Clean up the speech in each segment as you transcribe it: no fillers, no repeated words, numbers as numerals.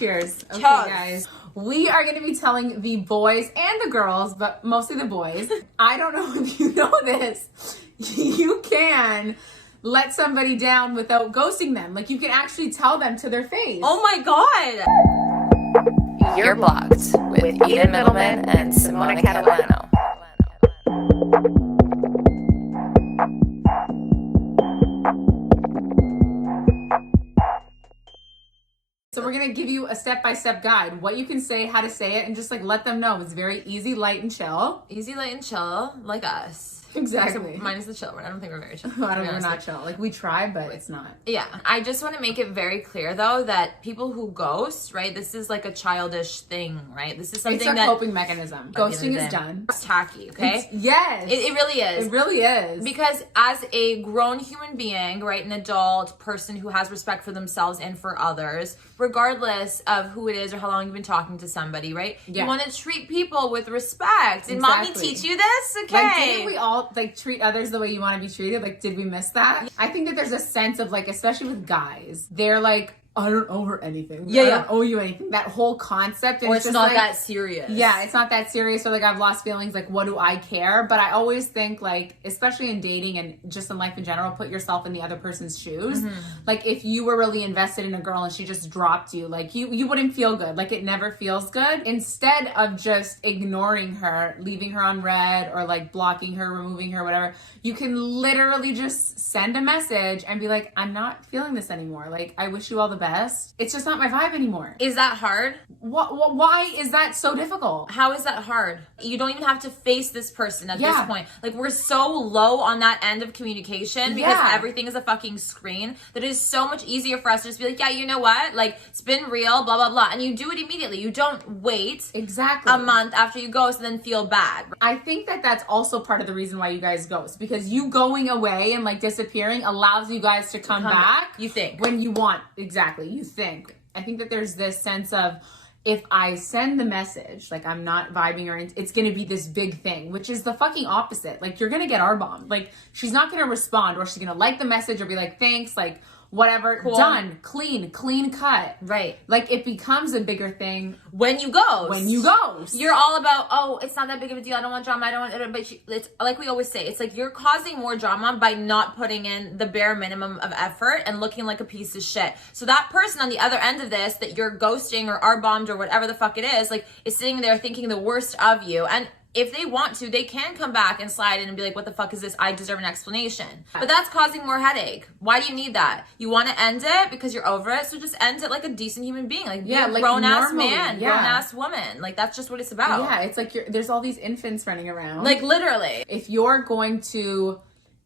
Cheers. Okay, guys. We are going to be telling the boys and the girls, but mostly the boys. I don't know if you know this. You can let somebody down without ghosting them. Like, you can actually tell them to their face. Oh my God. You're Blocked with Eden Middleman and Simona Catalano. So we're going to give you a step-by-step guide, what you can say, how to say it, and just like let them know. It's very easy, light, and chill. Easy, light, and chill, like us. Exactly. Minus the chill. I don't think we're very chill. I don't think we're not chill. Like, we try, but it's not. Yeah. I just want to make it very clear, though, that people who ghost, right, this is like a childish thing, right? This is something it's a coping mechanism. Ghosting is done. It's tacky, okay? Yes. It really is. It really is. Because as a grown human being, right, an adult person who has respect for themselves and for others, regardless of who it is or how long you've been talking to somebody, right? Yeah. You want to treat people with respect. Did mommy teach you this? Okay. Like, didn't we all like treat others the way you want to be treated? Like, did we miss that? I think that there's a sense of like, especially with guys, they're like, I don't owe her anything. I don't owe you anything. That whole concept. Or it's just not like, that serious. Yeah, it's not that serious. Or like, I've lost feelings. Like, what do I care? But I always think, like, especially in dating and just in life in general, put yourself in the other person's shoes. Mm-hmm. Like, if you were really invested in a girl and she just dropped you, like, you wouldn't feel good. Like, it never feels good. Instead of just ignoring her, leaving her on red, or like blocking her, removing her, whatever, you can literally just send a message and be like, I'm not feeling this anymore. Like, I wish you all the best. It's just not my vibe anymore. Is that hard? Why is that so difficult? How is that hard? You don't even have to face this person at this point. Like, we're so low on that end of communication because everything is a fucking screen that it is so much easier for us to just be like, yeah, you know what? Like, it's been real, blah, blah, blah. And you do it immediately. You don't wait a month after you ghost and then feel bad. I think that that's also part of the reason why you guys ghost, because you going away and like disappearing allows you guys to come back. You think. When you want. Exactly. You think. I think that there's this sense of, if I send the message, like I'm not vibing or it's going to be this big thing, which is the fucking opposite. Like, you're going to get R-bombed. Like, she's not going to respond, or she's going to like the message or be like, thanks, like, whatever, cool. Done, clean cut. Right. Like, it becomes a bigger thing when you ghost. You're all about, oh, it's not that big of a deal. I don't want drama. I don't want, but it's like we always say, it's like you're causing more drama by not putting in the bare minimum of effort and looking like a piece of shit. So that person on the other end of this that you're ghosting or R-bombed or whatever the fuck it is, like, is sitting there thinking the worst of you. And if they want to, they can come back and slide in and be like, what the fuck is this? I deserve an explanation. But that's causing more headache. Why do you need that? You want to end it because you're over it, so just end it like a decent human being. Like, be a like grown-ass man, grown-ass woman. Like, that's just what it's about. Yeah, it's like there's all these infants running around. Like, literally. If you're going to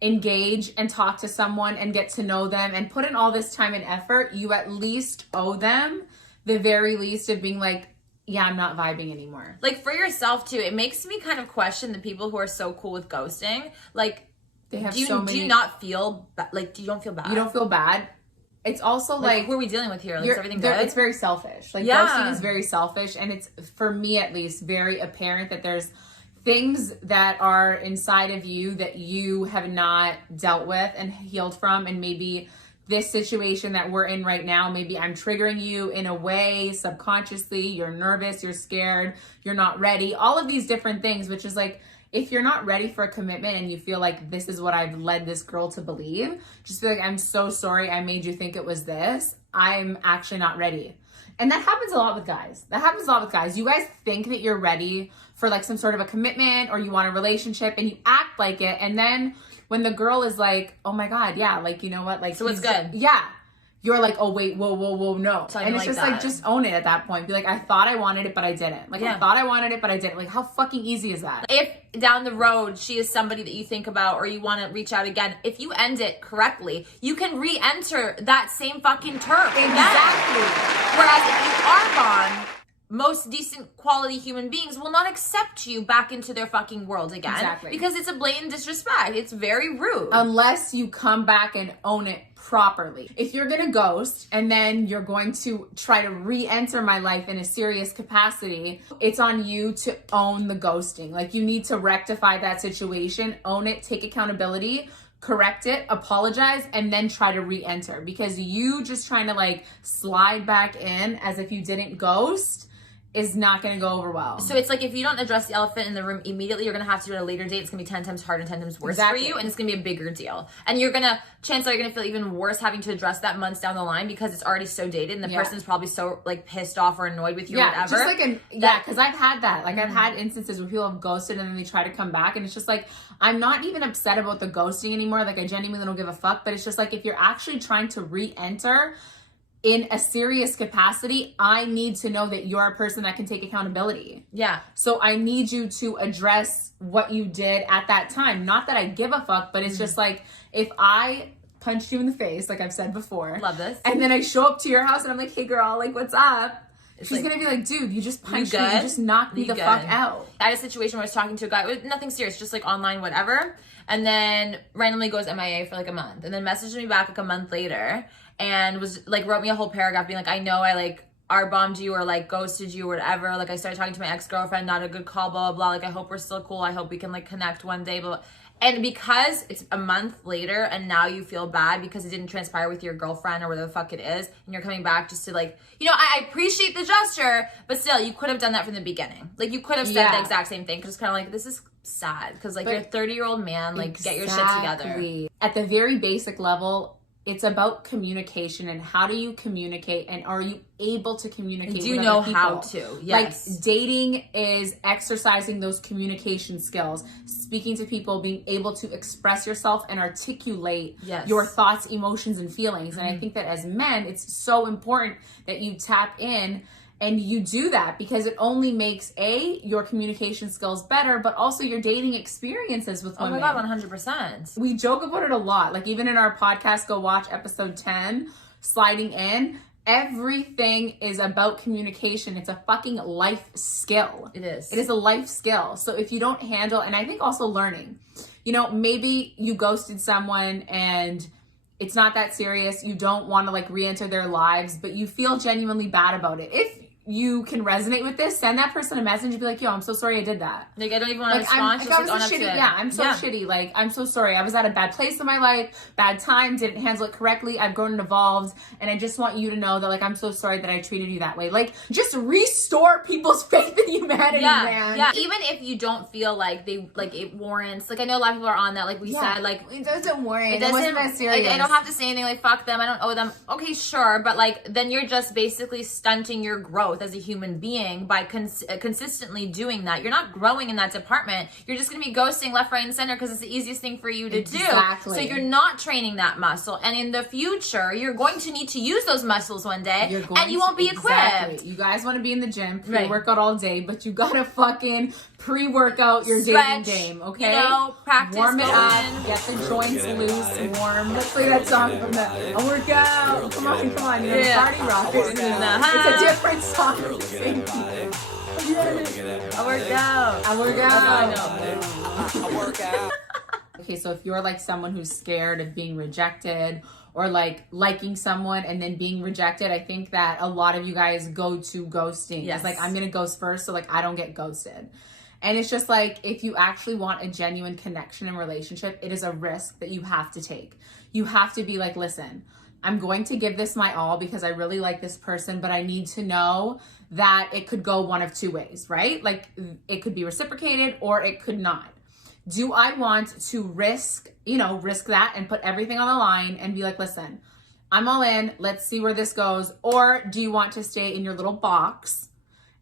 engage and talk to someone and get to know them and put in all this time and effort, you at least owe them the very least of being like, yeah, I'm not vibing anymore. Like, for yourself too, it makes me kind of question the people who are so cool with ghosting. Like, they have do you not feel like, you don't feel bad? You don't feel bad. It's also like who are we dealing with here? Like, is everything good? It's very selfish. Like, ghosting is very selfish, and it's, for me at least, very apparent that there's things that are inside of you that you have not dealt with and healed from, and maybe this situation that we're in right now, maybe I'm triggering you in a way subconsciously. You're nervous, you're scared, you're not ready. All of these different things, which is like, if you're not ready for a commitment and you feel like this is what I've led this girl to believe, just be like, I'm so sorry I made you think it was this. I'm actually not ready. And that happens a lot with guys. You guys think that you're ready for like some sort of a commitment, or you want a relationship, and you act like it, and then when the girl is like, oh my God, yeah, like, you know what? Like, so it's good. Yeah. You're like, oh wait, whoa, no. And it's just like, just own it at that point. Be like, I thought I wanted it, but I didn't. Like, I thought I wanted it, but I didn't. Like, how fucking easy is that? If down the road she is somebody that you think about, or you want to reach out again, if you end it correctly, you can re-enter that same fucking turf. Exactly. Whereas if you are gone, most decent quality human beings will not accept you back into their fucking world again. Exactly. Because it's a blatant disrespect. It's very rude. Unless you come back and own it properly. If you're gonna ghost and then you're going to try to re-enter my life in a serious capacity, it's on you to own the ghosting. Like, you need to rectify that situation, own it, take accountability, correct it, apologize, and then try to re-enter. Because you just trying to like slide back in as if you didn't ghost is not going to go over well. So it's like if you don't address the elephant in the room immediately, you're going to have to do it at a later date. It's going to be 10 times harder and 10 times worse for you, and it's going to be a bigger deal. And you're going to, chances are you're going to feel even worse having to address that months down the line because it's already so dated and the person's probably so like pissed off or annoyed with you or whatever. Just like because I've had that. Like I've had instances where people have ghosted and then they try to come back, and it's just like, I'm not even upset about the ghosting anymore. Like I genuinely don't give a fuck, but it's just like if you're actually trying to re-enter in a serious capacity, I need to know that you're a person that can take accountability. Yeah. So I need you to address what you did at that time. Not that I give a fuck, but it's just like, if I punched you in the face, like I've said before. Love this. And then I show up to your house and I'm like, hey girl, like what's up? She's like, gonna be like, dude, you just punched me. You just knocked me the fuck out. I had a situation where I was talking to a guy, with nothing serious, just like online, whatever. And then randomly goes MIA for like a month. And then messaged me back like a month later. And was like, wrote me a whole paragraph being like, I know I like R-bombed you or like ghosted you or whatever. Like I started talking to my ex-girlfriend, not a good call, blah, blah, blah. Like I hope we're still cool. I hope we can like connect one day, blah, blah. And because it's a month later and now you feel bad because it didn't transpire with your girlfriend or whatever the fuck it is, and you're coming back just to like, you know, I appreciate the gesture, but still, you could have done that from the beginning. Like you could have said the exact same thing because it's kind of like, this is sad because like you're a 30-year-old man, like get your shit together. At the very basic level, it's about communication and how do you communicate and are you able to communicate? Do you know how to? Yes. Like dating is exercising those communication skills, speaking to people, being able to express yourself and articulate your thoughts, emotions, and feelings. And I think that as men, it's so important that you tap in and you do that because it only makes your communication skills better, but also your dating experiences with women. Oh my God, 100%. We joke about it a lot. Like even in our podcast, go watch episode 10, Sliding In. Everything is about communication. It's a fucking life skill. It is. It is a life skill. So if you don't handle, and I think also learning, you know, maybe you ghosted someone and it's not that serious. You don't want to like re-enter their lives, but you feel genuinely bad about it. If you can resonate with this, send that person a message and be like, yo, I'm so sorry I did that. Like, I don't even want to respond. I'm so shitty. Like, I'm so sorry. I was at a bad place in my life, bad time, didn't handle it correctly. I've grown and evolved. And I just want you to know that, like, I'm so sorry that I treated you that way. Like, just restore people's faith in humanity, man. Yeah. Even if you don't feel like it warrants, like, I know a lot of people are on that, like we said, like, it doesn't warrant. It wasn't that serious. Like, I don't have to say anything like, fuck them, I don't owe them. Okay, sure. But, like, then you're just basically stunting your growth as a human being by consistently doing that. You're not growing in that department. You're just going to be ghosting left, right, and center because it's the easiest thing for you to do. So you're not training that muscle. And in the future, you're going to need to use those muscles one day and you won't be equipped. You guys want to be in the gym, pre-workout all day, but you got to fucking pre-workout your dating game, okay? You know, practice. Warm it up. Get the joints loose, warm. Let's play that song from the I work out. Come on. You know, Party Rock. It's a different song. I work out. Okay, so if you're like someone who's scared of being rejected or like liking someone and then being rejected, I think that a lot of you guys go to ghosting. Yes. It's like, I'm going to ghost first, so like I don't get ghosted. And it's just like, if you actually want a genuine connection and relationship, it is a risk that you have to take. You have to be like, listen, I'm going to give this my all because I really like this person, but I need to know that it could go one of two ways, right? Like it could be reciprocated or it could not. Do I want to risk that and put everything on the line and be like, listen, I'm all in, let's see where this goes. Or do you want to stay in your little box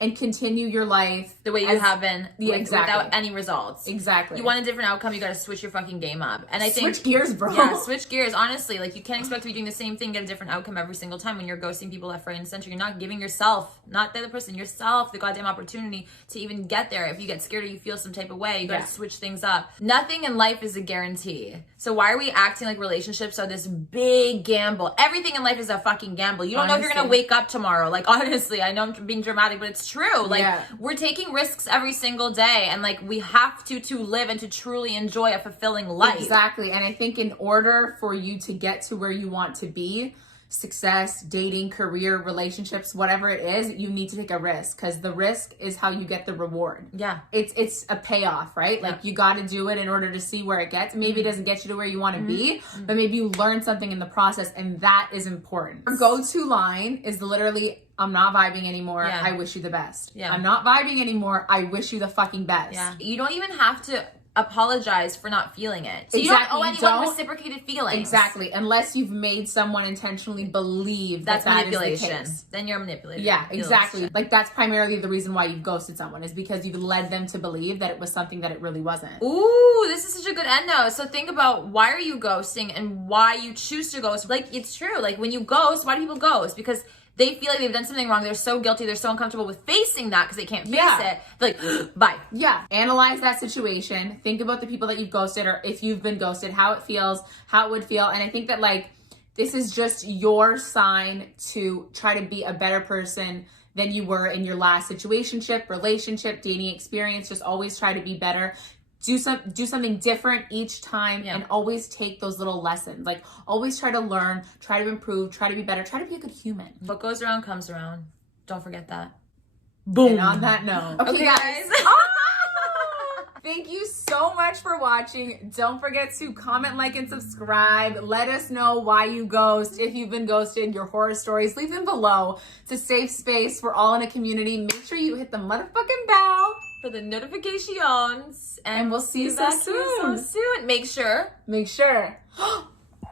and continue your life the way you have been, without any results? Exactly. You want a different outcome, you got to switch your fucking game up. And I think switch gears, bro. Yeah, switch gears. Honestly, like you can't expect to be doing the same thing, get a different outcome every single time when you're ghosting people left, right, and center. You're not giving yourself, not the other person, yourself, the goddamn opportunity to even get there. If you get scared or you feel some type of way, you got to switch things up. Nothing in life is a guarantee. So why are we acting like relationships are this big gamble? Everything in life is a fucking gamble. You don't know if you're gonna wake up tomorrow. Like honestly, I know I'm being dramatic, but it's true. Like we're taking risks every single day, and like we have to live and to truly enjoy a fulfilling life. Exactly. And I think in order for you to get to where you want to be, success, dating, career, relationships, whatever it is, you need to take a risk, because the risk is how you get the reward. Yeah. It's a payoff, right? Like you got to do it in order to see where it gets. Maybe it doesn't get you to where you want to be, but maybe you learn something in the process, and that is important. Our go-to line is literally, I'm not vibing anymore. Yeah. I wish you the best. Yeah. I'm not vibing anymore. I wish you the fucking best. Yeah. You don't even have to apologize for not feeling it. So Exactly. you don't owe anyone reciprocated feelings. Exactly. Unless you've made someone intentionally believe that's that manipulation. Is the case. Then you're manipulating. Yeah, exactly. Like that's primarily the reason why you've ghosted someone, is because you've led them to believe that it was something that it really wasn't. Ooh, this is such a good end note. So think about, why are you ghosting and why you choose to ghost. Like, it's true. Like, when you ghost, why do people ghost? Because they feel like they've done something wrong. They're so guilty. They're so uncomfortable with facing that because they can't face it. They're like, bye. Yeah. Analyze that situation. Think about the people that you've ghosted, or if you've been ghosted, how it feels, how it would feel. And I think that, like, this is just your sign to try to be a better person than you were in your last situationship, relationship, dating experience. Just always try to be better. Do something different each time, and always take those little lessons. Like, always try to learn, try to improve, try to be better, try to be a good human. What goes around comes around. Don't forget that. Boom. And on that note. Okay, guys. Thank you so much for watching. Don't forget to comment, like, and subscribe. Let us know why you ghost. If you've been ghosted, your horror stories, leave them below. It's a safe space. We're all in a community. Make sure you hit the motherfucking bell for the notifications. And we'll see you so soon. Make sure.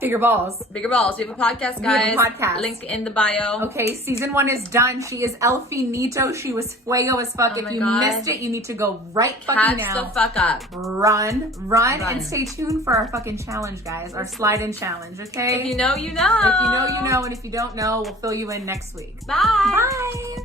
Bigger balls. Bigger balls. We have a podcast, guys. We have a podcast. Link in the bio. Okay, season 1 is done. She is El Finito. She was fuego as fuck. If you missed it, you need to go right fucking now. Catch the fuck up. Run, and stay tuned for our fucking challenge, guys. Our slide-in challenge, okay? If you know, you know. If you know, you know. And if you don't know, we'll fill you in next week. Bye.